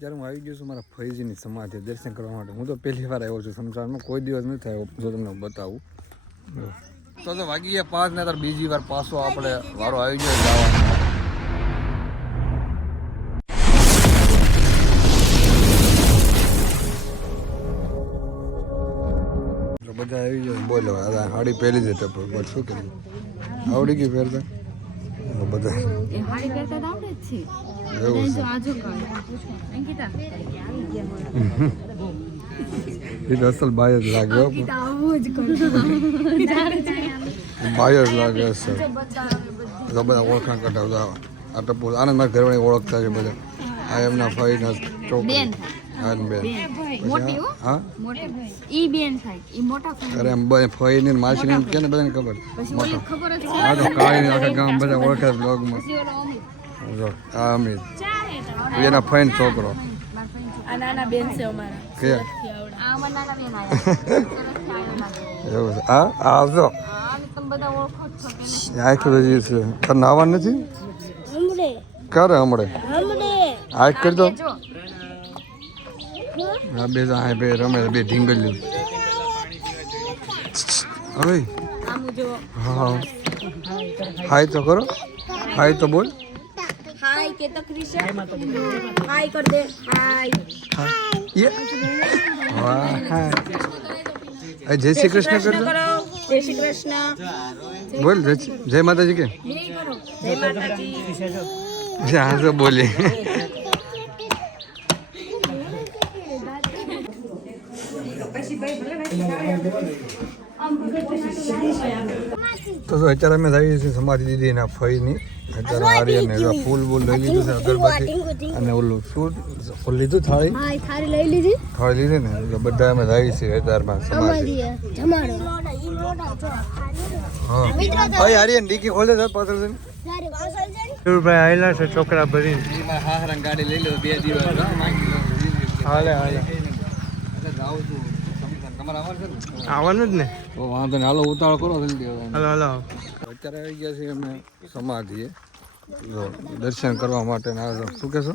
જ્યારે હું આવી ગયો છું મારા ફૈજીની સમાધિ દર્શન કરવા માટે. હું તો પહેલી વાર આવ્યો છું સંસારમાં, કોઈ દિવસ નથી થયો. જો તમને બતાવું તો વાગી ગયા 5 ને તાર બીજી વાર પાછો આપણે વારો આવી ગયો જવાનો. બધા આવી ગયો. બોલો હાડી પહેરી દે તો બોલ શું કર્યું? આવડી ગયું પહેરતા બધા એવું છે. અસલ બાય જ લાગે, બાય જ લાગે અસલ. બધા ઓળખાણ કઢાવતા આ ટપુ આનંદ મારા ઘરવાળી ઓળખતા છે બધા. આ એમના ભાઈના છોકરી અરે એમ ફઈ ને માસી ને કે ને બધાને ખબર. હા તો કાળી આખા ગામ બધા ઓળખે બ્લોગમાં. આ અમીર એના ફઈન છોકરો. એવું છે. હા આવજો. આખું છે નાવા નથી ક્યારે હમણે આ કરી દો. હા બે બે રમે બે ઢીંગલ હવે. હા હાય તો કરો, હાય તો બોલ. હાય કે તો ક્રિશા હાય કર દે. હાય વાહ હાય. જય શ્રી કૃષ્ણ કરો. જય શ્રી કૃષ્ણ બોલ. જય માતાજી કે જય માતાજી. હા તો બોલે. તો અત્યારે અમે થઈ છે સમાધિ દીદીના ફઈની. અત્યારે આર્યને ફૂલ બૂલ લઈ લીધું છે, અગરબત્તી અને ઓલું શું લીધું થાળી લઈ લીધી. થાળી લીધી ને એટલે બધા અમે થઈ છે અત્યારમાં સમાધિ. હા ભાઈ આર્યન ડીકી ખોલે છે પાછળ છે. ભાઈ આયેલા છે છોકરા ભરીને. હાહરા ગાડી લઈ લો 2 દિવસ હાલે હાલે. આવવાનું જ ને તો વાંધો ને. હાલો ઉતાવળ કરો જલ્દી. હાલો હાલો. અત્યારે આવી ગયા છીએ અમે સમાધિએ દર્શન કરવા માટે. શું કહેશો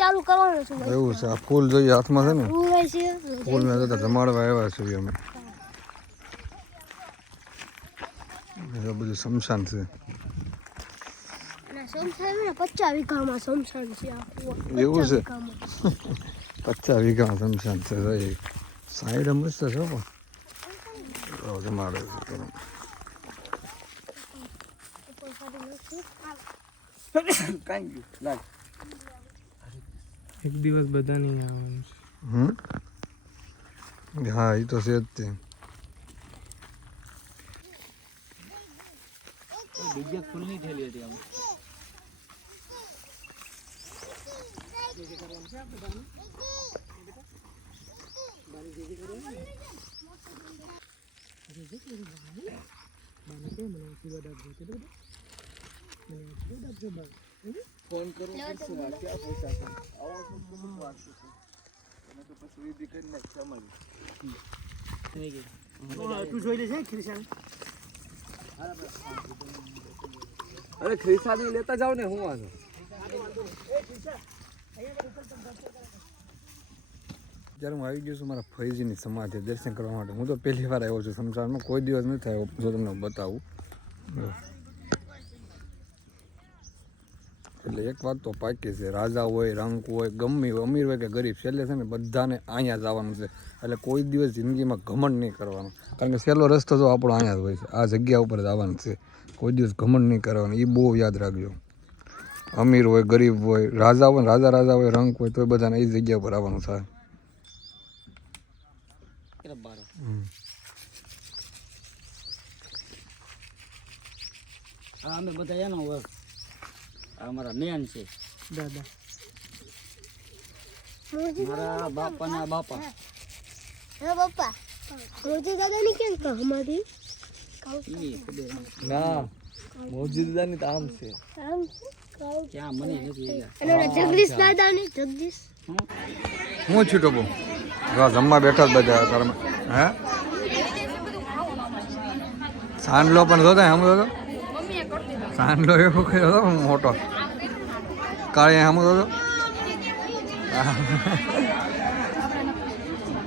ચાલુ કરવાનું છું. એવું છે. આ ફૂલ જોઈએ હાથમાં છે ને, ફૂલ ને જમાડવા આવ્યા છીએ અમે. બધું શમશાન છે. 50 વીઘામાં શમશાન છે. એવું છે 50 વીઘામાં શમશાન છે. સાઈડ મસ્ત છે પણ જમાડે છે. એક દિવસ બધા નહીં આવવાનું. હા એ તો છે જ તે. ફૂલની થેલી હતી આમાં. ફોન કરો ક્યાં પૈસા છે આવો શું વાગશે છે અને તો પછી વિધિ કરી નાખ તમારી થઈ ગઈ. તું જોઈ લેજે ખિરસા. અરે ખિરસા ની લેતા જાવ ને. હું વાંધો જ્યારે હું આવી ગયો છું મારા ફૈજીની સમાધિ દર્શન કરવા માટે. હું તો પહેલી વાર આવ્યો છું સંસારમાં, કોઈ દિવસ નથી થયો. જો તમને બતાવું એટલે એક વાત તો પાકી છે. રાજા હોય, રંક હોય, ગમે અમીર હોય કે ગરીબ, છેલ્લે છે ને બધાને અહીંયા જવાનું છે. એટલે કોઈ દિવસ જિંદગીમાં ઘમંડ નહીં કરવાનું. કારણ કે છેલ્લો રસ્તો તો આપણો અહીંયા જ હોય છે. આ જગ્યા ઉપર જવાનું છે. કોઈ દિવસ ઘમંડ નહીં કરવાનું. એ બહુ યાદ રાખજો. અમીર હોય, ગરીબ હોય, રાજા હોય, રાજા હોય, રંક હોય, તો બધાને એ જગ્યા ઉપર આવવાનું થાય. અમે બધા એનો અમારા મેન છે દાદા, મારા બાપાના બાપા. હા બાપા, મોજી દાદા ની કેમ કહો હમારી? ના, મોજી દાદા ની આમ છે. આમ છે? ક્યાં મને નથી. અને જગદીશ દાદા ની જગદીશ. હું છૂટો બહુ જમવા બેઠા જ બધા ઘરમાં. હે સાંડલો પણ જોતા હમ તો સાંડલો એવો કર્યો હતો મોટો કાળી હમ તો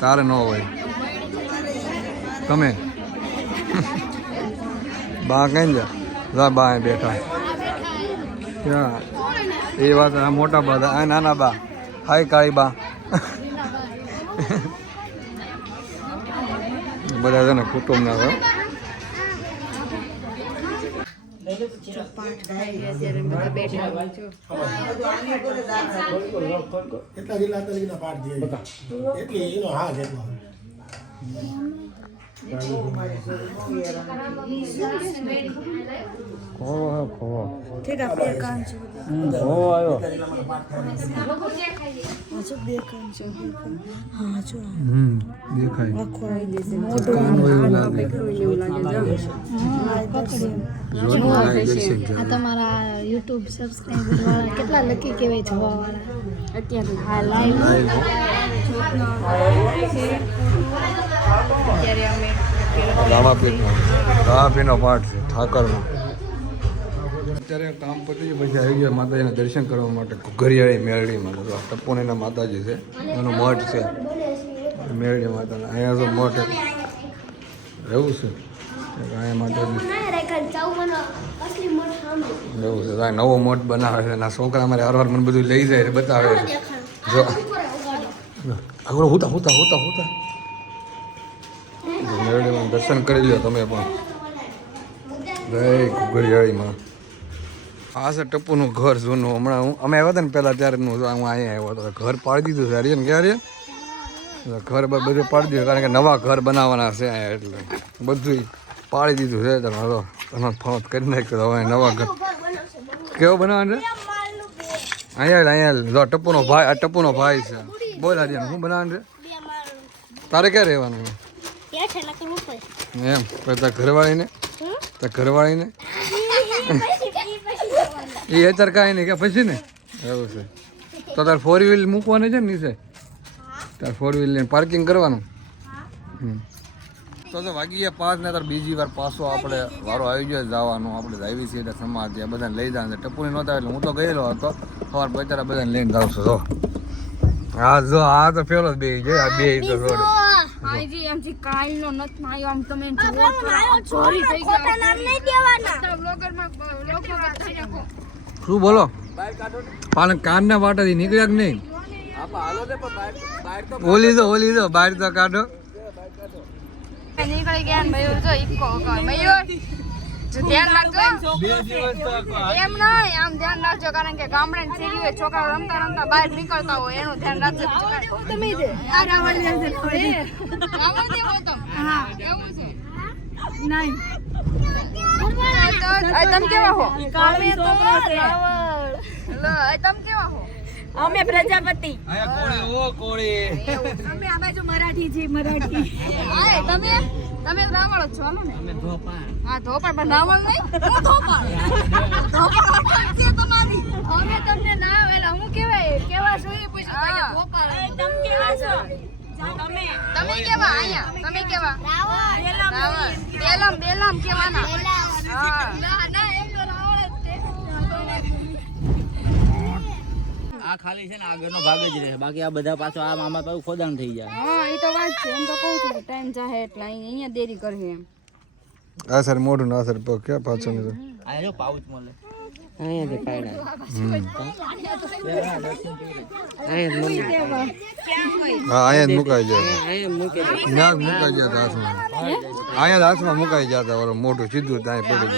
તારે ન હોય તમે બા કઈ જા બા અહીં બેઠા ક્યાં એ વાત આ મોટા બા આ નાના બા હાય કાળી બા બધા છે ને કુટુંબના હોય કેટલા જિલ્લા તરીકેના પાઠ દે એટલે એનો હા જ એટલો આ તમારા યુટ્યુબ સબસ્ક્રાઇબર વાળા કેટલા લકી કહેવાય જોવા વાળા અત્યારે આ લાઈવ અત્યારે અમે રામાપીરનો પાઠ છે ઠાકરનો અત્યારે કામ પતી ગયું પછી આવી ગયા માતાજીના દર્શન કરવા માટે ઘુઘરિયાળી મેરડીમાં તો ટપ્પોનીના માતાજી છે એનો મઠ છે મેરડી માતાના અહીંયા તો મઠ એવું છે અહીંયા માતાજી એવું છે ત્યાં નવો મઠ બનાવે છે એના છોકરા મારે હર મને બધું લઈ જાય બતાવે છે જો આગળ હોતા હોતા હોતા હોતા મેરડીમાં દર્શન કરી લો તમે પણ જય ઘુઘરિયાળીમાં આ છે ટપ્પુનું ઘર જૂનું હમણાં અમે આવ્યા હતા ને પહેલાં ત્યારેનું હું અહીંયા આવ્યો હતો ઘર પાડી દીધું છે હરિયન ક્યારે ઘર બધું પાડી દીધું કારણ કે નવા ઘર બનાવવાના છે અહીંયા એટલે બધું પાડી દીધું છે તમે હવે તમે ફોન કરી નાખ્યો હવે નવા ઘર કેવો બનાવવાનું છે અહીંયા જો ટપ્પુનો ભાઈ આ ટપ્પુનો ભાઈ છે બોલ હરિયન શું બનાવવાનું છે તારે ક્યાં રહેવાનું એમ પછી તાર ઘરવાળીને તાર ઘરવાળીને એ અત્યારે કાંઈ નહીં કે પછી ને એવું છે તો તાર 4 વ્હીલ મૂકવાની છે ને નીચે તાર 4 વ્હીલ લઈને પાર્કિંગ કરવાનું તો વાગી ગયા 5 ને તાર બીજી વાર પાછો આપણે વારો આવી ગયો જવાનું આપણે આવી છીએ એટલે સમાજ બધાને લઈ જવાનું છે ટપ્પુની નહોતા એટલે હું તો ગયેલો હતો સવાર બચારા બધાને લઈને જાઉં છું જો હા જો આ તો પેલો જ બે છે આ બે તો રોડ આજી આમથી કાલનો નત માયો આમ તમે જોવો ચોરી થઈ ગઈ ફોટા નામ નહીં દેવાના બ્લોગરમાં લોકો બતાઈ નાખો શું બોલો પાલન કાનના વાટાથી નીકળ્યા કે નહીં ઓલી જો બહાર તો કાઢો નીકળી ગયા ને મયુર જો ઇકો મયુર ધ્યાન રાખજો એમ નહીં આમ ધ્યાન રાખજો કારણ કે ગામડે સીડીએ છોકરાઓ રમતા રમતા બહાર નીકળતા હોય એનું ધ્યાન રાખજો તમે આ રાવણ દે હા એવું છે નહીં તમે કેવા હો કામે તો રાવણ લો તમે કેવા હો અમે પ્રજાપતિ અમે આ બાજુ મરાઠી છે મરાઠી આય તમે રાવણ જ છો હાલો ને અમે ધોપાણ હા ધોપાણ પણ રાવણ નહીં હું ધોપાણ છે તમારી અમે તમને ના વેલા હું કેવા છું એ પૂછ્યું ધોપાણ તમે કેવા છો તમે કેવા આયા તમે કેવા રાવણ બેલમ કેવાના હા ના એમ તો રાવણ જ છે આ ખાલી છે ને આગળનો ભાગ જ રહે બાકી આ બધા પાછો આ મામા પાછું ખોદાણ થઈ જાય હા એ તો વાત છે એમ તો કહું છું ટાઈમ જાહે એટલે અહીંયા દેરી કરે એમ આ સર મોઢું ના સર ક્યાં પાછળ ને આ જો પાઉચ મળે હા અહીંયા જ મુકાઈ જાય ત્યાં મુકાઈ ગયા હાથમાં અહીંયા જ હાથમાં મુકાઈ જતા ઓલું મોટું સીધું ત્યાં પડી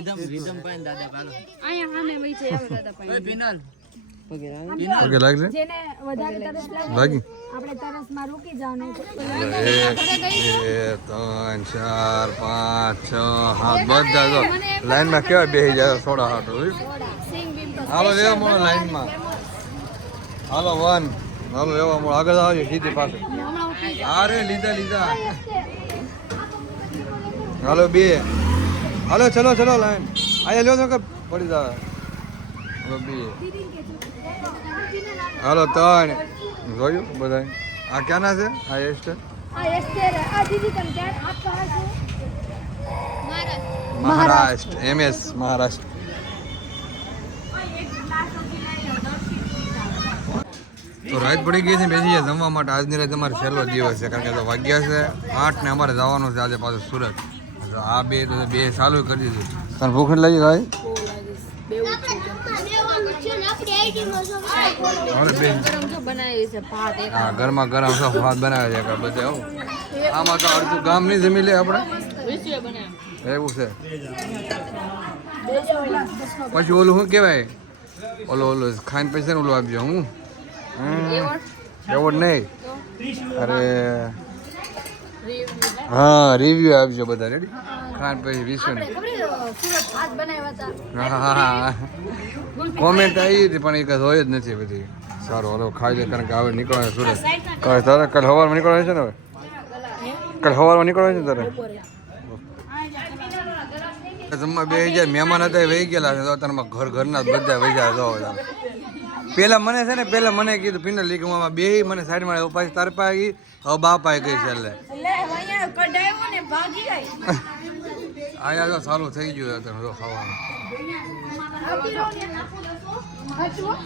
ગયું રીધમ પાઈને દાદા પાલો અહીંયા સામે વઈ છે આવે દાદા પાસે પિનલ ઓકે લાગશે જેને વધારે તરસ લાગે લાગી આપણે તરસમાં રૂકી જવાનું છે 1 2 3 4 5 6 7 બધા જો લાઈનમાં કેવા બેસી જાય સોડા હાટો હાલો લેવા મળો લાઈનમાં હાલો 1 હાલો લેવા મળો આગળ આવજો સીધી પાસે અરે લીધા હાલો 2 હાલો ચલો લાઈન આયા લ્યો તો કે પડી જાય હાલો 2 હાલો 3 જોયું બધા આ ક્યાંના છે આ એસ્ટર આ દીદી તમે ક્યાં આપવા છો મહારાષ્ટ્ર MS મહારાષ્ટ્ર તો રાત પડી ગઈ છે બેસી ગયા જમવા માટે. આજની રાત અમારે છેલ્લો દિવસ છે, કારણ કે તો વાગ્યા છે 8 ને અમારે જવાનું છે આજે પાછું સુરત. તો આ બે ચાલુ કરી દીધું. તને ભૂખ નથી લાગી ભાઈ? હા, ગરમા ગરમ છો ભાત બનાવે છે બધે. આમાં તો અડધું ગામ નહીં જમી લે આપણે, એવું છે. પછી ઓલું શું કહેવાય, ઓલું ખાઈને પૈસા ને ઓલું આપજો. હું એવોર્ડ નહીં, અરે હા રિવ્યુ આપજો બધા. રેડી? ખાંડ પછી 20 હા કોમેન્ટ આવી હતી પણ એ કઈ હોય જ નથી બધી. સારું હલો ખાઈ લે, કારણ કે હવે નીકળે સુરત. તારે કાલ સવારમાં નીકળવાનું છે ને? હવે કાલ સવારમાં નીકળવાનું છે ને તારે? જમવા બે જાય મહેમાન હતા વહી ગયેલા છે. અત્યારમાં ઘરના બધા વહી જાય. પેલા મને છે ને મને કીધું પિનલ લીકમાં બે મને સાઈડમાં પછી તાર પાસે હવે બાપ આવી ગઈ છે. એટલે આયા તો ચાલુ થઈ ગયું અત્યારે ખાવાનું.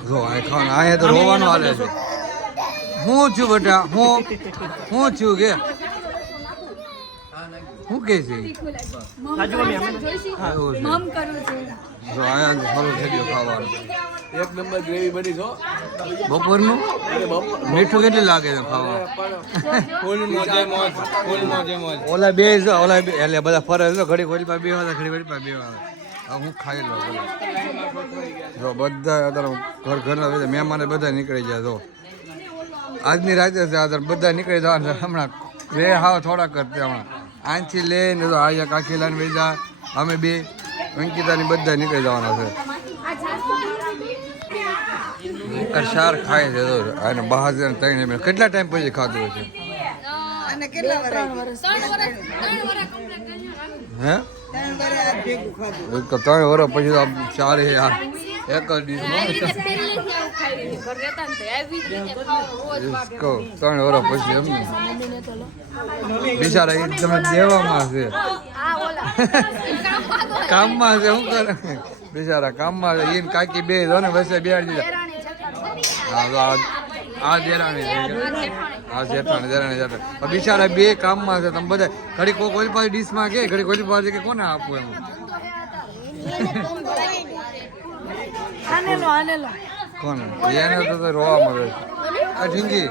જો આ ખાવાનું અહીંયા તો રોવાનું હાલે છે. હું છું બેટા, હું છું કે શું કે છે? જો આયા ચાલુ થઈ ગયું ખાવાનું. એક નંબર ગ્રેવી બની છો. બપોરનું મીઠું કેટલું લાગે છે ખાવા? ઓલા બે એટલે બધા ફરે છે. ઘડી ઘડી પાસે બે વાળા, ઘડી ઘડી પાસે બે વાળા. હું ખાઈ લઉં. જો બધા અત્યારે ઘરના બધા મહેમાન બધા નીકળી ગયા. જો આજની રાતે છે અત્યારે બધા નીકળી જવાના છે. હમણાં બે હાવ થોડા કરते હમણાં આથી લઈને તો આયા કાકીલાને વેજા અમે બે અંકિતાની બધા નીકળી જવાના છે. શાર ખાય છે અને બહાર ત્રણ કેટલા ટાઈમ પછી ખાધું છે? હે 3 વર્ષ પછી તો ચારે યાર એક જ ડીશમાં 3 વર્ષ પછી એમ ને બિચારા એ તમે દેવામાં છે, કામમાં છે. શું કરે બિચારા કામમાં છે. એને કાકી બે ને વસે બેહાડી દીધા. આ દેરાણી હા જેઠાણી દેરાણી જેઠાણી બિચારા બે કામમાં છે. તમે બધા ઘડી કોઈ કોઈ પાસે ડીશમાં કે ઘડી કોઈ પાસે કે કોને આપવું એમ કોને એને તો રોવા મળે છે. આ ઢીંગી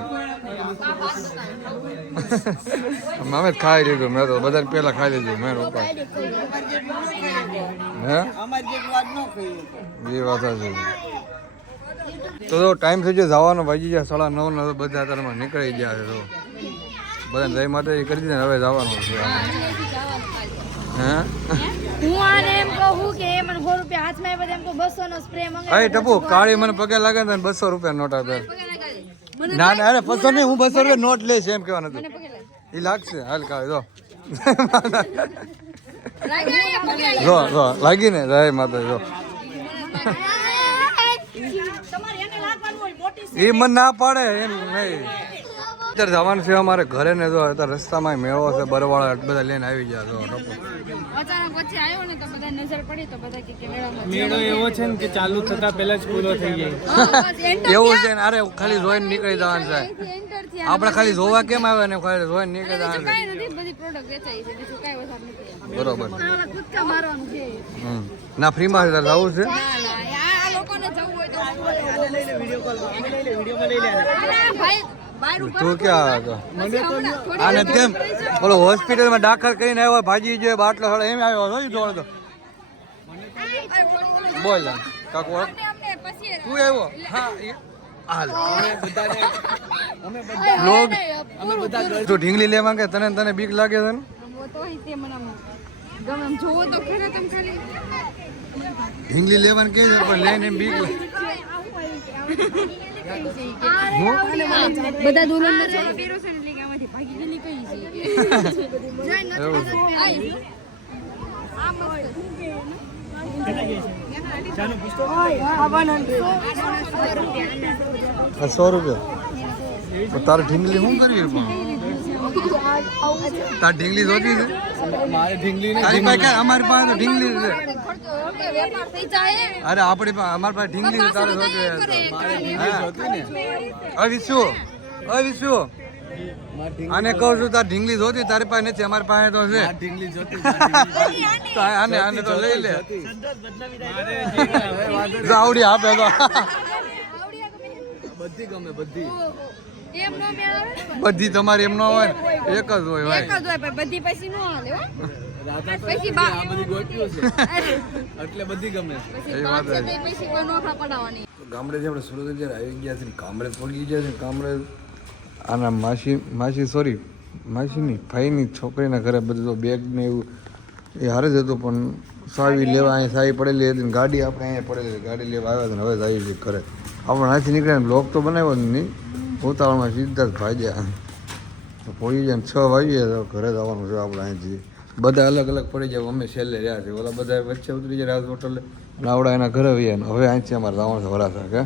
અમે ખાઈ લીધું. મેં તો બધાને પેલા ખાઈ લીધું. મેં રોપા હે એ વાત છે. તો ટાઈમ થઈ ગયો જવાનો, વાગી ગયા 9:30. બધા અત્યારે નીકળી ગયા છે. તો બધાને જય માતાજી કરી દીધા. હવે જવાનું છે. હે હું આને એમ કહું કે મને 100 રૂપિયા હાથમાં આપ્યા એમ કહું 200 નો સ્પ્રે મંગાવ્યો. અરે ટપુ કાળી મને પગે લાગે ને 200 રૂપિયા નોટ આપે. ના ના અરે 500 નહીં, હું 200 રૂપિયા નોટ લે છે એમ કહેવાનું હતું. એ લાગશે હાલ કાળી જો જો લાગી ને જય માતાજી. જો એ મને ના પાડે એમ નહીં. અત્યારે જવાનું છે અમારે ઘરે ને. જો અત્યારે રસ્તામાં મેળો છે બરવાળા બધા લઈને આવી ગયા. જો અચાનક વચ્ચે આવ્યો ને તો બધા નજર પડી તો બધા કે મેળો એવો છે ને કે ચાલુ થતા પહેલા જ પૂરો થઈ જાય. એવું છે ને. અરે ખાલી જોઈને નીકળી જવાનું છે. આપણે ખાલી જોવા કેમ આવે ને ખાલી જોઈને નીકળી જવાનું છે. બધી પ્રોડક્ટ વેચાઈ છે, બીજું કાંઈ વધારે નથી. બરોબર. કૂદકા મારવાનું છે. ના ફ્રીમાં જવું છે. ના આ લોકોને જવું હોય તો ભાઈ તું ક્યાં હતો? આને કેમ બોલો હોસ્પિટલમાં દાખલ કરીને આવ્યો ભાજી જોઈએ બાટલો હળે એમ આવ્યો હતો દોડતો. બોલ કાકુ તું આવ્યો? હા તું ઢીંગલી લેવા કે તને બીક લાગે છે ને? ઢીંગલી લેવાનું કે છે પણ લઈને એમ બીક લાગે. બધા દુલ્હન ને છે પેરો છે ને લીગામાંથી ભાગી ગયેલી કઈ છે એવું છે. આ 100 રૂપિયા તારે ઢીંગલી શું કરી પણ તાર ઢીંગલી જોતી છે મારે ઢીંગલી તારી પાસે ક્યાં? અમારી પાસે તો ઢીંગલી છે. ખર્ચો કે વેપાર થઈ જાય અરે આપણી પાસે અમારી પાસે ઢીંગલી છે, તારે જોતી હોય તો. વિશુ વિશુ આને કહું છું તાર ઢીંગલી જોતી તારી પાસે નથી, અમારી પાસે તો છે. ઢીંગલી જોતી તો આને તો લઈ લે. જો આવડી આપે તો બધી ગમે બધી એમ નો મેળવે બધી તમારી એમ ન હોય ને, એક જ હોય એક ભાઈ. જ હોય પણ બધી પૈસી નો હાલે હો રાધા તો પછી આ બધી ગોટ્યું છે એટલે બધી ગમે પછી બાપ છે તે પૈસી કોઈ નોખા પડાવવાની ગામડેથી આપણે સુરત જ્યારે આવી ગયા છે ને ગામડે પહોંચી ગયા છે ને ગામડે આના માસી સોરી માસીની ભાઈની છોકરીના ઘરે બધું તો બેગ ને એવું એ હારે જ હતું, પણ સાવી લેવા અહીંયા સાવી પડેલી હતી ને ગાડી આપણે અહીંયા પડેલી હતી, ગાડી લેવા આવ્યા હતા ને હવે આવી છે ઘરે. આપણે નાથી નીકળ્યા બ્લોગ તો બનાવ્યો જ નહીં, ઉતાવળમાં સીધા જ ભાગ્યા તો પહોંચી જાય ને 6 વાગીએ તો ઘરે જવાનું છે આપણે અહીંથી. બધા અલગ અલગ પડી જાય, અમે છેલ્લે રહ્યા છે, ઓલા બધા વચ્ચે ઉતરી જાય રાજ હોટલે અને આવડા એના ઘરે વયા. હવે અહીંથી અમારે જવાનું છે વરાછા કે